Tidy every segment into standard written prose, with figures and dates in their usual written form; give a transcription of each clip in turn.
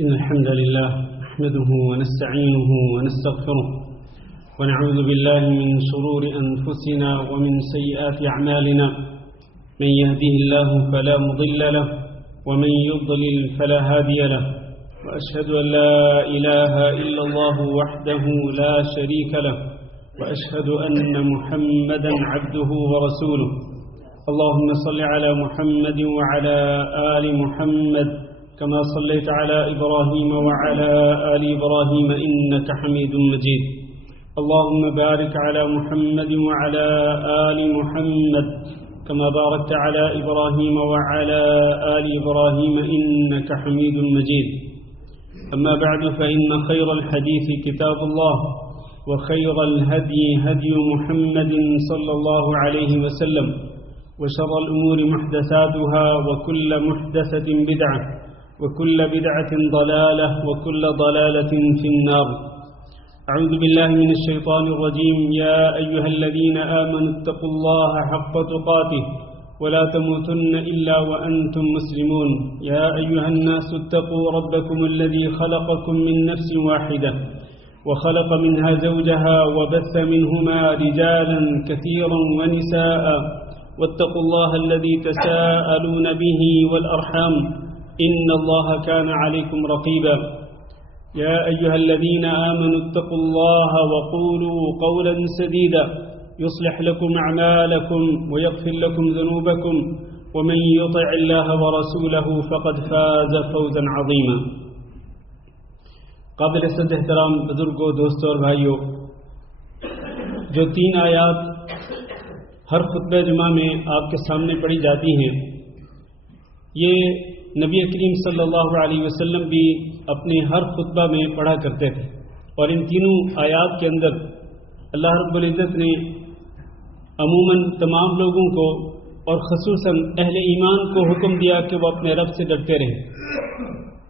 إن الحمد لله نحمده ونستعينه ونستغفره ونعوذ بالله من شرور أنفسنا ومن سيئات أعمالنا من يهده الله فلا مضل له ومن يضلل فلا هادي له وأشهد أن لا إله إلا الله وحده لا شريك له وأشهد أن محمدا عبده ورسوله اللهم صل على محمد وعلى آل محمد كما صليت على إبراهيم وعلى آل إبراهيم إنك حميد مجيد اللهم بارك على محمد وعلى آل محمد كما باركت على إبراهيم وعلى آل إبراهيم إنك حميد مجيد أما بعد فإن خير الحديث كتاب الله وخير الهدي هدي محمد صلى الله عليه وسلم وشر الأمور محدثاتها وكل محدثة بدعة وكل بدعة ضلالة وكل ضلالة في النار أعوذ بالله من الشيطان الرجيم يا أيها الذين آمنوا اتقوا الله حق تقاته ولا تموتن إلا وأنتم مسلمون يا أيها الناس اتقوا ربكم الذي خلقكم من نفس واحدة وخلق منها زوجها وبث منهما رجالا كثيرا ونساء واتقوا الله الذي تساءلون به والأرحام إن الله كان عليكم رقيبا يا أيها الذين آمنوا اتقوا الله وقولوا قولا سديدا يصلح لكم أعمالكم ويغفر لكم ذنوبكم ومن يطع الله ورسوله فقد فاز فوزا عظيما قابل صد احترام بزرگوں دوستوں اور بھائیوں، جو 3 آیات ہر خطبہ جمعہ میں آپ کے سامنے پڑھی جاتی ہیں، یہ نبی کریم صلی اللہ علیہ وسلم بھی اپنے ہر خطبہ میں پڑھا کرتے تھے، اور ان تینوں آیات کے اندر اللہ رب العزت نے عموماً تمام لوگوں کو اور خصوصاً اہل ایمان کو حکم دیا کہ وہ اپنے رب سے ڈرتے رہیں،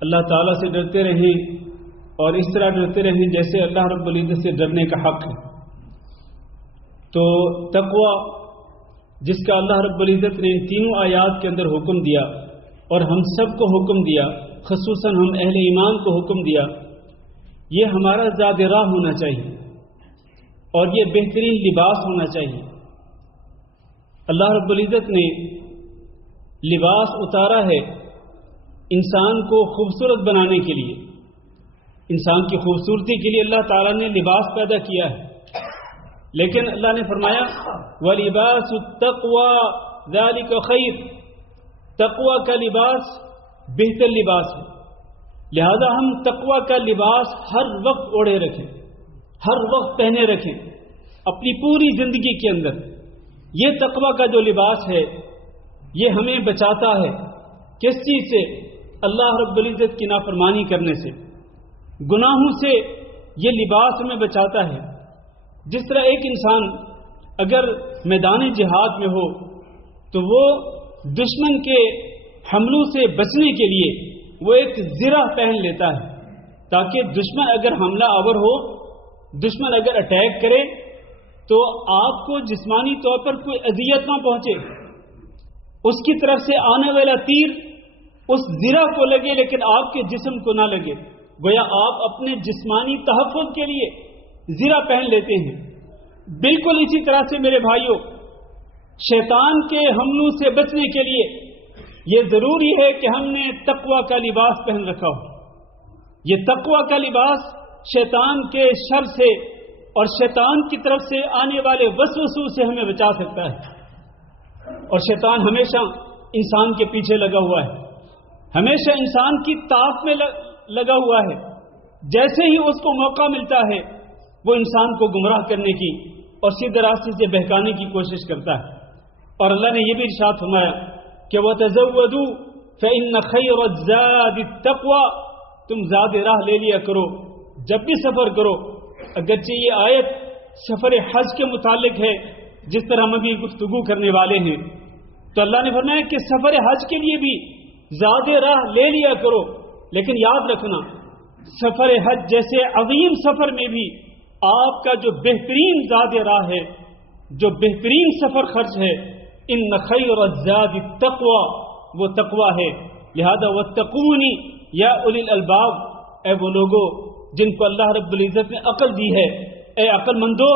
اللہ تعالیٰ سے ڈرتے رہیں، اور اس طرح ڈرتے رہیں جیسے اللہ رب العزت سے ڈرنے کا حق ہے۔ تو تقوی جس کا اللہ رب العزت نے ان تینوں آیات کے اندر حکم دیا اور ہم سب کو حکم دیا، خصوصاً ہم اہل ایمان کو حکم دیا، یہ ہمارا زاد راہ ہونا چاہیے اور یہ بہترین لباس ہونا چاہیے۔ اللہ رب العزت نے لباس اتارا ہے انسان کو خوبصورت بنانے کے لیے، انسان کی خوبصورتی کے لیے اللہ تعالیٰ نے لباس پیدا کیا ہے، لیکن اللہ نے فرمایا وَلِبَاسُ التَّقْوَى ذَلِكَ خَيْرٌ، تقوی کا لباس بہتر لباس ہے، لہذا ہم تقوی کا لباس ہر وقت اوڑھے رکھیں، ہر وقت پہنے رکھیں اپنی پوری زندگی کے اندر۔ یہ تقوی کا جو لباس ہے یہ ہمیں بچاتا ہے کس چیز سے؟ اللہ رب العزت کی نافرمانی کرنے سے، گناہوں سے یہ لباس ہمیں بچاتا ہے۔ جس طرح ایک انسان اگر میدان جہاد میں ہو تو وہ دشمن کے حملوں سے بچنے کے لیے وہ ایک زرہ پہن لیتا ہے، تاکہ دشمن اگر حملہ آور ہو، دشمن اگر اٹیک کرے تو آپ کو جسمانی طور پر کوئی اذیت نہ پہنچے، اس کی طرف سے آنے والا تیر اس زرہ کو لگے لیکن آپ کے جسم کو نہ لگے، گویا آپ اپنے جسمانی تحفظ کے لیے زرہ پہن لیتے ہیں۔ بالکل اسی طرح سے میرے بھائیوں، شیطان کے حملوں سے بچنے کے لیے یہ ضروری ہے کہ ہم نے تقوی کا لباس پہن رکھا ہو۔ یہ تقوی کا لباس شیطان کے شر سے اور شیطان کی طرف سے آنے والے وسوسوں سے ہمیں بچا سکتا ہے، اور شیطان ہمیشہ انسان کے پیچھے لگا ہوا ہے، ہمیشہ انسان کی طاق میں لگا ہوا ہے، جیسے ہی اس کو موقع ملتا ہے وہ انسان کو گمراہ کرنے کی اور سیدھے راستے سے بہکانے کی کوشش کرتا ہے۔ اور اللہ نے یہ بھی ارشاد فرمایا کہ وَتَزَوَّدُوا فَإِنَّ خَيْرَ الزَّادِ التَّقْوَى، تم زاد راہ لے لیا کرو جب بھی سفر کرو۔ اگرچہ یہ آیت سفر حج کے متعلق ہے جس طرح ہم ابھی گفتگو کرنے والے ہیں، تو اللہ نے فرمایا کہ سفر حج کے لیے بھی زاد راہ لے لیا کرو، لیکن یاد رکھنا سفر حج جیسے عظیم سفر میں بھی آپ کا جو بہترین زاد راہ ہے، جو بہترین سفر خرچ ہے، ان خیر الزاد التقوی، وہ تقوی ہے، لہذا واتقونی، یا اولی الالباب، اے وہ لوگوں جن کو اللہ رب العزت نے عقل دی ہے، اے عقل مندو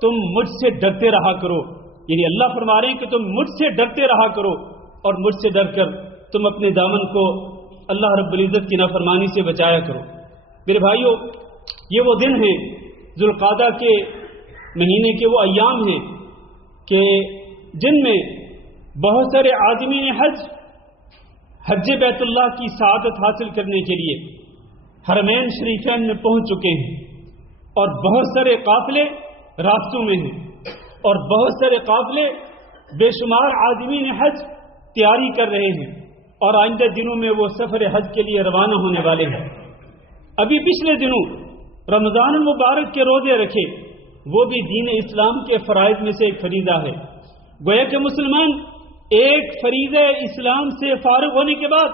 تم مجھ سے ڈرتے رہا کرو. یعنی اللہ فرما رہے ہیں کہ تم مجھ سے ڈرتے رہا کرو، اور مجھ سے ڈر کر تم اپنے دامن کو اللہ رب العزت کی نافرمانی سے بچایا کرو. میرے بھائیوں، یہ وہ دن ہیں، ذوالقعدہ کے مہینے کے وہ ایام ہیں کہ جن میں بہت سارے عازمین حج بیت اللہ کی سعادت حاصل کرنے کے لیے حرمین شریفین میں پہنچ چکے ہیں، اور بہت سارے قافلے راستوں میں ہیں، اور بہت سارے قافلے بے شمار عازمین حج تیاری کر رہے ہیں، اور آئندہ دنوں میں وہ سفر حج کے لیے روانہ ہونے والے ہیں. ابھی پچھلے دنوں رمضان المبارک کے روزے رکھے، وہ بھی دین اسلام کے فرائض میں سے ایک فریضہ ہے. گویا کہ مسلمان ایک فریضہ اسلام سے فارغ ہونے کے بعد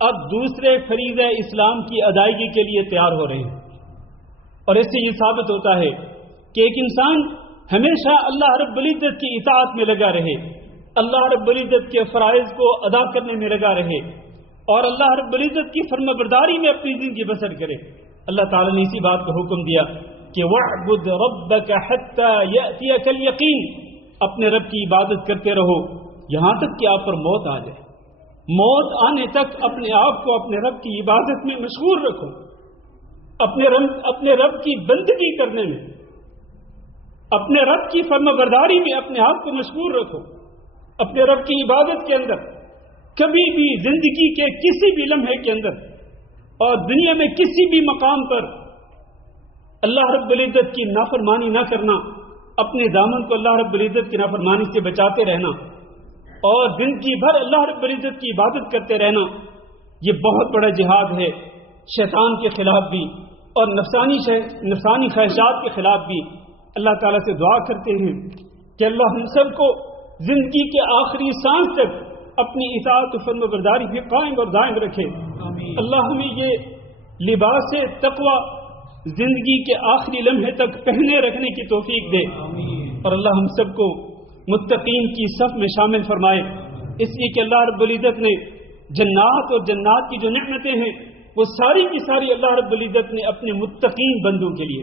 اب دوسرے فریضہ اسلام کی ادائیگی کے لیے تیار ہو رہے ہیں. اور اس سے یہ ثابت ہوتا ہے کہ ایک انسان ہمیشہ اللہ رب العزت کی اطاعت میں لگا رہے، اللہ رب العزت کے فرائض کو ادا کرنے میں لگا رہے، اور اللہ رب العزت کی فرمانبرداری میں اپنی زندگی بسر کرے. اللہ تعالیٰ نے اسی بات کا حکم دیا کہ وَاعْبُدْ رَبَّكَ حَتَّى يَأْتِيَكَ الْيَقِينُ، اپنے رب کی عبادت کرتے رہو یہاں تک کہ آپ پر موت آ جائے. موت آنے تک اپنے آپ کو اپنے رب کی عبادت میں مشغول رکھو، اپنے رب کی بندگی کرنے میں، اپنے رب کی فرمانبرداری میں اپنے آپ کو مشغول رکھو، اپنے رب کی عبادت کے اندر. کبھی بھی زندگی کے کسی بھی لمحے کے اندر اور دنیا میں کسی بھی مقام پر اللہ رب العزت کی نافرمانی نہ کرنا، اپنے دامن کو اللہ رب العزت کی نافرمانی سے بچاتے رہنا، اور زندگی بھر اللہ رب العزت کی عبادت کرتے رہنا، یہ بہت بڑا جہاد ہے، شیطان کے خلاف بھی اور نفسانی خواہشات کے خلاف بھی. اللہ تعالیٰ سے دعا کرتے ہیں کہ اللہ ہم سب کو زندگی کے آخری سانس تک اپنی اطاعت و فرمانبرداری پہ قائم اور دائم رکھے. اللہ ہمیں یہ لباس تقوی زندگی کے آخری لمحے تک پہنے رکھنے کی توفیق دے، اور اللہ ہم سب کو متقین کی صف میں شامل فرمائے. اس لیے کہ اللہ رب العزت نے جنات اور جنات کی جو نعمتیں ہیں وہ ساری کی ساری اللہ رب العزت نے اپنے متقین بندوں کے لیے،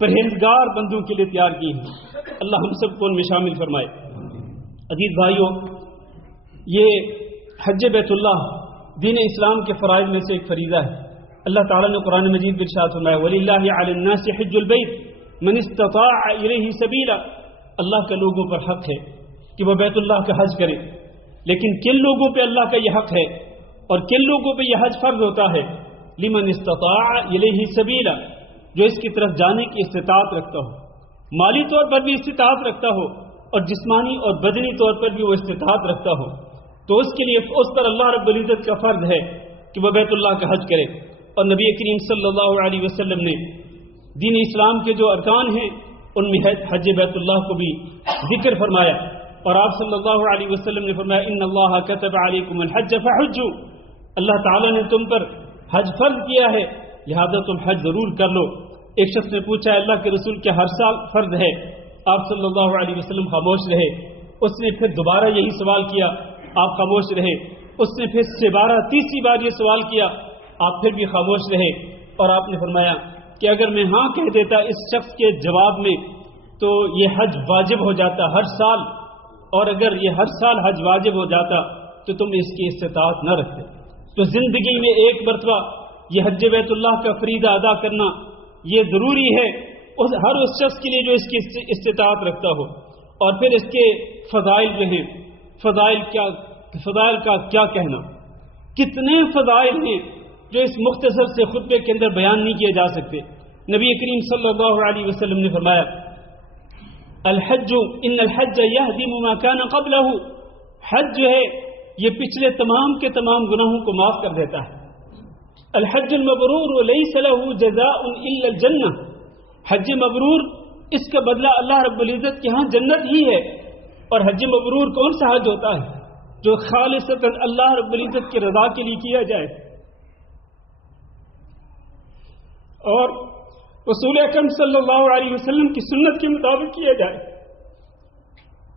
پرہیزگار بندوں کے لیے تیار کی ہیں. اللہ ہم سب کو ان میں شامل فرمائے. عزیز بھائیوں، یہ حج بیت اللہ دین اسلام کے فرائض میں سے ایک فریضہ ہے. اللہ تعالیٰ نے قرآن مجید میں ارشاد فرمایا وَلِلَّهِ عَلَى النَّاسِ حِجُّ الْبَيْتِ مَنِ اسْتَطَاعَ إِلَيْهِ سَبِيلًا. اللہ کے لوگوں پر حق ہے کہ وہ بیت اللہ کا حج کریں، لیکن کن لوگوں پہ اللہ کا یہ حق ہے اور کن لوگوں پہ یہ حج فرض ہوتا ہے؟ لِمَنِ اسْتَطَاعَ إِلَيْهِ سَبِيلًا، جو اس کی طرف جانے کی استطاعت رکھتا ہو، مالی طور پر بھی استطاعت رکھتا ہو اور جسمانی اور بدنی طور پر بھی وہ استطاعت رکھتا ہو، تو اس کے لیے اس پر اللہ رب العزت کا فرض ہے کہ وہ بیت اللہ کا حج کرے. اور نبی کریم صلی اللہ علیہ وسلم نے دین اسلام کے جو ارکان ہیں ان میں حج بیت اللہ کو بھی ذکر فرمایا، اور آپ صلی اللہ علیہ وسلم نے فرمایا ان اللہ کتب علیکم الحج فحجوا، اللہ تعالیٰ نے تم پر حج فرض کیا ہے لہذا تم حج ضرور کر لو. ایک شخص نے پوچھا اللہ کے رسول کیا ہر سال فرض ہے؟ آپ صلی اللہ علیہ وسلم خاموش رہے. اس نے پھر دوبارہ یہی سوال کیا، آپ خاموش رہے. اس نے پھر تیسری بار یہ سوال کیا، آپ پھر بھی خاموش رہے. اور آپ نے فرمایا کہ اگر میں ہاں کہہ دیتا اس شخص کے جواب میں تو یہ حج واجب ہو جاتا ہر سال، اور اگر یہ ہر سال حج واجب ہو جاتا تو تم اس کی استطاعت نہ رکھتے. تو زندگی میں ایک مرتبہ یہ حج بیت اللہ کا فریضہ ادا کرنا یہ ضروری ہے ہر اس شخص کے لیے جو اس کی استطاعت رکھتا ہو. اور پھر اس کے فضائل جو ہیں، فضائل کا کیا کہنا، کتنے فضائل ہیں جو اس مختصر سے خطبے کے اندر بیان نہیں کیے جا سکتے. نبی کریم صلی اللہ علیہ وسلم نے فرمایا الحج ان الحج یہدم ما کان قبلہ، حج جو ہے یہ پچھلے تمام کے تمام گناہوں کو معاف کر دیتا ہے. الحج المبرور لیس له جزاء الا الجنہ، حج مبرور اس کا بدلہ اللہ رب العزت کے ہاں جنت ہی ہے. اور حج مبرور کون سا حج ہوتا ہے؟ جو خالصتاً اللہ رب العزت کی رضا کے لیے کیا جائے اور رسول اکرم صلی اللہ علیہ وسلم کی سنت کے مطابق کیا جائے،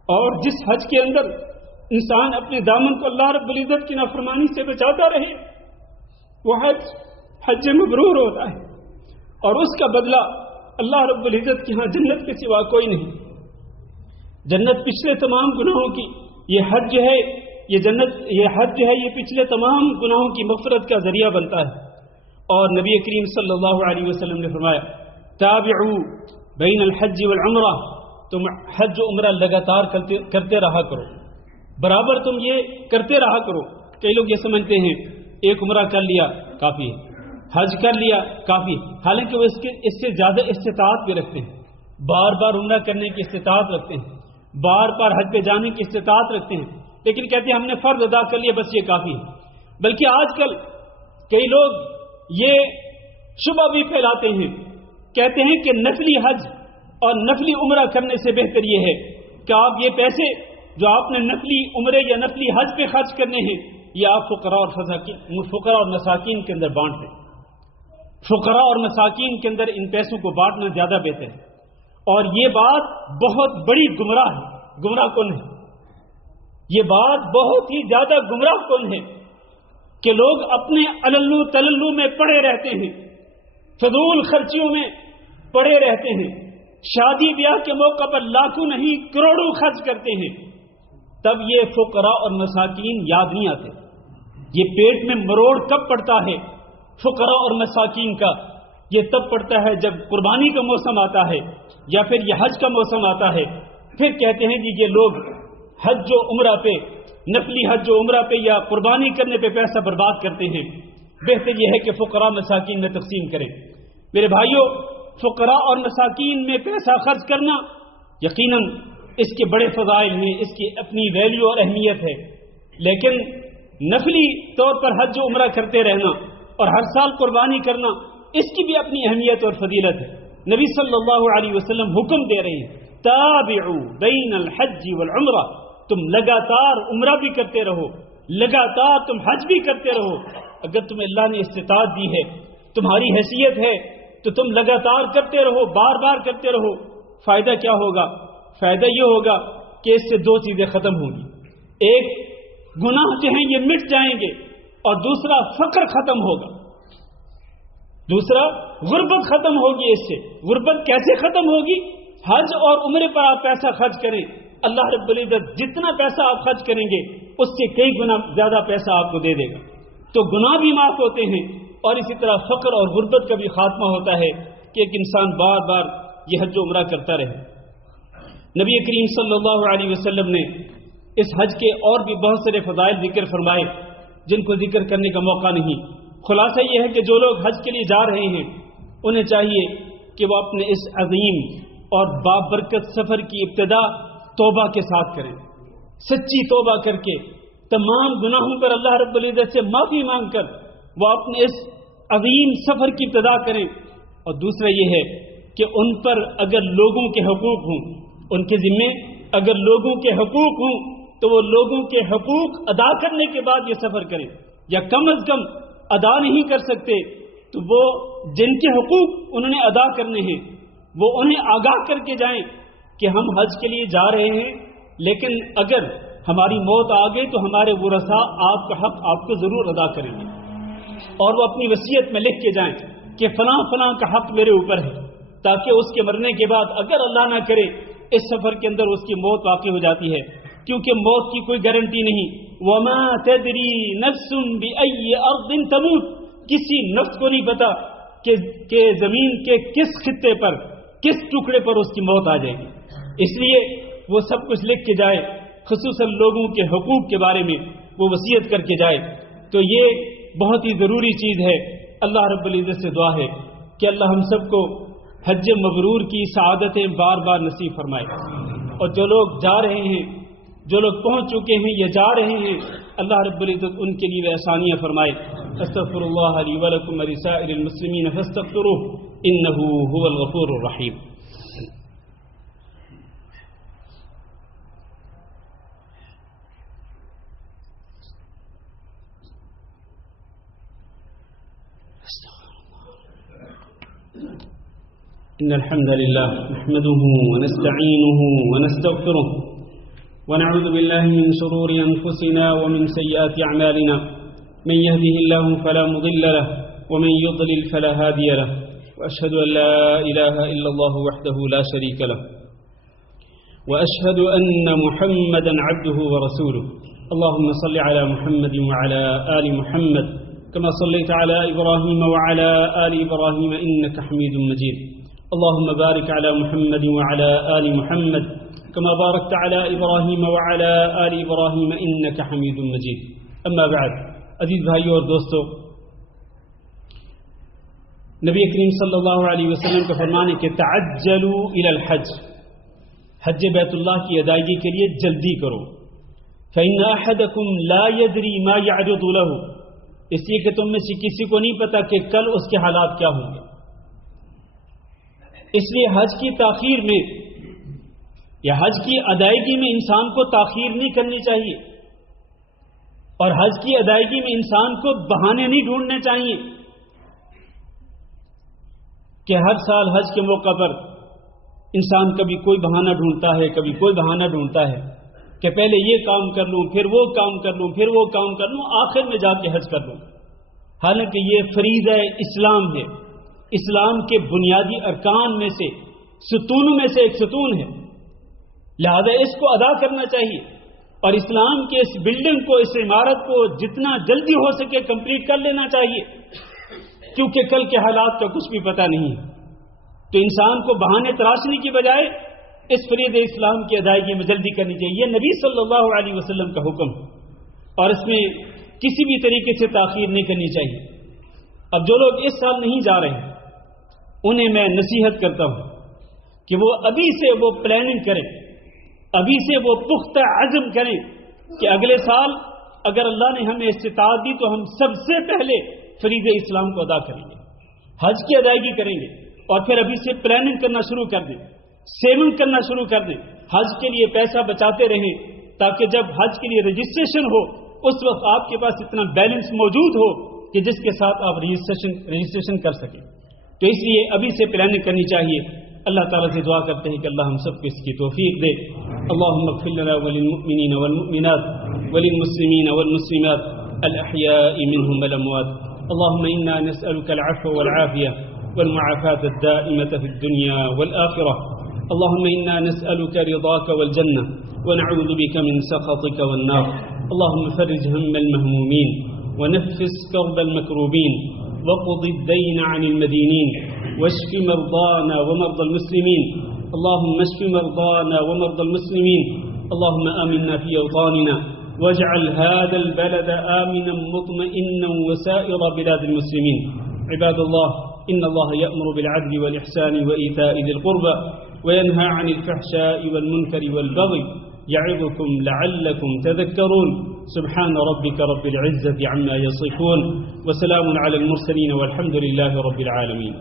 اور جس حج کے اندر انسان اپنے دامن کو اللہ رب العزت کی نافرمانی سے بچاتا رہے وہ حج مبرور ہوتا ہے اور اس کا بدلہ اللہ رب العزت کے ہاں جنت کے سوا کوئی نہیں. جنت پچھلے تمام گناہوں کی، یہ حج ہے، یہ جنت، یہ حج ہے، یہ پچھلے تمام گناہوں کی مغفرت کا ذریعہ بنتا ہے. اور نبی کریم صلی اللہ علیہ وسلم نے فرمایا تابعوا بین الحج والعمرہ، تم حج و عمرہ لگاتار کرتے رہا کرو، برابر تم یہ کرتے رہا کرو. کئی لوگ یہ سمجھتے ہیں ایک عمرہ کر لیا کافی ہے، حج کر لیا کافی، حالانکہ وہ اس سے زیادہ استطاعت بھی رکھتے ہیں، بار بار عمرہ کرنے کی استطاعت رکھتے ہیں، بار بار حج پہ جانے کی استطاعت رکھتے ہیں، لیکن کہتے ہیں ہم نے فرض ادا کر لیا بس یہ کافی ہے. بلکہ آج کل کئی لوگ یہ شبہ بھی پھیلاتے ہیں، کہتے ہیں کہ نفلی حج اور نفلی عمرہ کرنے سے بہتر یہ ہے کہ آپ یہ پیسے جو آپ نے نفلی عمرے یا نفلی حج پہ خرچ کرنے ہیں یہ آپ فقراء اور مساکین کے اندر بانٹ دیں. فقراء اور مساکین کے اندر ان پیسوں کو بانٹنا زیادہ بہتر ہے. اور یہ بات بہت بڑی گمراہ کن ہے. یہ بات بہت ہی زیادہ گمراہ کن ہے کہ لوگ اپنے عللو تللو میں پڑے رہتے ہیں، فضول خرچیوں میں پڑے رہتے ہیں، شادی بیاہ کے موقع پر لاکھوں نہیں کروڑوں خرچ کرتے ہیں. تب یہ فقراء اور مساکین یاد نہیں آتے. یہ پیٹ میں مروڑ کب پڑتا ہے فقراء اور مساکین کا؟ یہ تب پڑتا ہے جب قربانی کا موسم آتا ہے یا پھر یہ حج کا موسم آتا ہے. پھر کہتے ہیں جی یہ لوگ حج و عمرہ پہ، نفلی حج و عمرہ پہ یا قربانی کرنے پہ پیسہ برباد کرتے ہیں. بہتر یہ ہے کہ فقراء مساکین میں تقسیم کریں. میرے بھائیوں، فقراء اور مساکین میں پیسہ خرچ کرنا یقیناً اس کے بڑے فضائل ہیں، اس کی اپنی ویلیو اور اہمیت ہے. لیکن نفلی طور پر حج و عمرہ کرتے رہنا اور ہر سال قربانی کرنا، اس کی بھی اپنی اہمیت اور فضیلت ہے. نبی صلی اللہ علیہ وسلم حکم دے رہے ہیں تابعوا بین الحج والعمرہ، تم لگاتار عمرہ بھی کرتے رہو، لگاتار تم حج بھی کرتے رہو. اگر تمہیں اللہ نے استطاعت دی ہے، تمہاری حیثیت ہے، تو تم لگاتار کرتے رہو، بار بار کرتے رہو. فائدہ کیا ہوگا؟ فائدہ یہ ہوگا کہ اس سے دو چیزیں ختم ہوں گی. ایک، گناہ جو ہیں یہ مٹ جائیں گے، اور دوسرا فقر ختم ہوگا، دوسرا غربت ختم ہوگی. اس سے غربت کیسے ختم ہوگی؟ حج اور عمرے پر آپ پیسہ خرچ کریں، اللہ رب العزت جتنا پیسہ آپ خرچ کریں گے اس سے کئی گنا زیادہ پیسہ آپ کو دے دے گا. تو گناہ بھی معاف ہوتے ہیں، اور اسی طرح فقر اور غربت کا بھی خاتمہ ہوتا ہے کہ ایک انسان بار بار یہ حج و عمرہ کرتا رہے. نبی کریم صلی اللہ علیہ وسلم نے اس حج کے اور بھی بہت سارے فضائل ذکر فرمائے جن کو ذکر کرنے کا موقع نہیں. خلاصہ یہ ہے کہ جو لوگ حج کے لیے جا رہے ہیں انہیں چاہیے کہ وہ اپنے اس عظیم اور بابرکت سفر کی ابتدا توبہ کے ساتھ کریں، سچی توبہ کر کے تمام گناہوں پر اللہ رب العزت سے معافی مانگ کر وہ اپنے اس عظیم سفر کی ابتدا کریں. اور دوسرا یہ ہے کہ ان پر اگر لوگوں کے حقوق ہوں، ان کے ذمے اگر لوگوں کے حقوق ہوں تو وہ لوگوں کے حقوق ادا کرنے کے بعد یہ سفر کریں، یا کم از کم ادا نہیں کر سکتے تو وہ جن کے حقوق انہوں نے ادا کرنے ہیں وہ انہیں آگاہ کر کے جائیں کہ ہم حج کے لیے جا رہے ہیں، لیکن اگر ہماری موت آ گئی تو ہمارے ورثاء آپ کا حق آپ کو ضرور ادا کریں گے. اور وہ اپنی وصیت میں لکھ کے جائیں کہ فلاں فلاں کا حق میرے اوپر ہے، تاکہ اس کے مرنے کے بعد اگر اللہ نہ کرے اس سفر کے اندر اس کی موت واقع ہو جاتی ہے، کیونکہ موت کی کوئی گارنٹی نہیں. وما تدری نفس بأي ارض تموت، کسی نفس کو نہیں پتا کہ زمین کے کس خطے پر، کس ٹکڑے پر اس کی موت آ جائے گی. اس لیے وہ سب کچھ لکھ کے جائے، خصوصاً لوگوں کے حقوق کے بارے میں وہ وصیت کر کے جائے. تو یہ بہت ہی ضروری چیز ہے. اللہ رب العزت سے دعا ہے کہ اللہ ہم سب کو حج مبرور کی سعادتیں بار بار نصیب فرمائے. اور جو لوگ جا رہے ہیں، جو لوگ پہنچ چکے ہیں یا جا رہے ہیں، اللہ رب العزت ان کے لیے آسانیاں فرمائے. استغفر اللہ لی ولکم ولسائر المسلمین فاستغفروہ انہ هو الغفور الرحیم. إن الحمد لله نحمده ونستعينه ونستغفره ونعوذ بالله من شرور أنفسنا ومن سيئات أعمالنا من يهده الله فلا مضل له ومن يضلل فلا هادي له وأشهد أن لا إله إلا الله وحده لا شريك له وأشهد أن محمدا عبده ورسوله اللهم صل على محمد وعلى آل محمد كما صليت على إبراهيم وعلى آل إبراهيم إنك حميد مجيد اللهم بارك على محمد وعلى آل محمد كما باركت على إبراهيم وعلى آل إبراهيم إنك حميد مجيد أما بعد عزیز بھائیو اور دوستو، نبی کریم صلی اللہ علیہ وسلم کا فرمان ہے کہ تعجلوا الی الحج، حج بیت اللہ کی ادائیگی کے لیے جلدی کرو، فإن أحدكم لا يدري ما يعرض له، اس لیے کہ تم میں سے کسی کو نہیں پتا کہ کل اس کے حالات کیا ہوں گے۔ اس لیے حج کی تاخیر میں یا حج کی ادائیگی میں انسان کو تاخیر نہیں کرنی چاہیے، اور حج کی ادائیگی میں انسان کو بہانے نہیں ڈھونڈنے چاہیے کہ ہر سال حج کے موقع پر انسان کبھی کوئی بہانہ ڈھونڈتا ہے، کبھی کوئی بہانہ ڈھونڈتا ہے کہ پہلے یہ کام کر لوں، پھر وہ کام کر لوں، پھر وہ کام کر لوں، آخر میں جا کے حج کر لوں۔ حالانکہ یہ فریضہ اسلام ہے، اسلام کے بنیادی ارکان میں سے ستونوں میں سے ایک ستون ہے، لہذا اس کو ادا کرنا چاہیے، اور اسلام کے اس بلڈنگ کو، اس عمارت کو جتنا جلدی ہو سکے کمپلیٹ کر لینا چاہیے، کیونکہ کل کے حالات کا کچھ بھی پتہ نہیں ہے۔ تو انسان کو بہانے تراشنے کی بجائے اس فریضہ اسلام کی ادائیگی میں جلدی کرنی چاہیے۔ یہ نبی صلی اللہ علیہ وسلم کا حکم ہے، اور اس میں کسی بھی طریقے سے تاخیر نہیں کرنی چاہیے۔ اب جو لوگ اس سال نہیں جا رہے ہیں انہیں میں نصیحت کرتا ہوں کہ وہ ابھی سے وہ پلاننگ کریں، ابھی سے وہ پختہ عزم کریں کہ اگلے سال اگر اللہ نے ہمیں استطاعت دی تو ہم سب سے پہلے فریضہ اسلام کو ادا کریں گے، حج کی ادائیگی کریں گے، اور پھر ابھی سے پلاننگ کرنا شروع کر دیں، سیونگ کرنا شروع کر دیں، حج کے لیے پیسہ بچاتے رہیں تاکہ جب حج کے لیے رجسٹریشن ہو اس وقت آپ کے پاس اتنا بیلنس موجود ہو کہ جس کے ساتھ آپ رجسٹریشن کر سکیں۔ تو اس لیے ابھی سے پلاننگ کرنی چاہیے۔ اللہ تعالیٰ سے دعا کرتے ہیں کہ اللہ ہم سب کو اس کی توفیق دے۔ اللهم اغفر لنا وللمؤمنين والمؤمنات وللمسلمين والمسلمات الأحياء منهم والأموات اللهم إنا نسألك العفو والعافية والمعافاة الدائمة في الدنيا والآخرة اللهم إنا نسألك رضاك والجنة ونعوذ بك من سخطك والنار اللهم فرج هم المهمومين ونفس كرب المكروبين وقض الدين عن المدينين واشف مرضانا ومرضى المسلمين اللهم اشف مرضانا ومرضى المسلمين اللهم آمنا في أوطاننا واجعل هذا البلد آمنا مطمئنا وسائر بلاد المسلمين عباد الله إن الله يأمر بالعدل والإحسان وإيتاء ذي القربى وينهى عن الفحشاء والمنكر والبغي يعظكم لعلكم تذكرون سبحان ربك رب العزة عما يصفون وسلام على المرسلين والحمد لله رب العالمين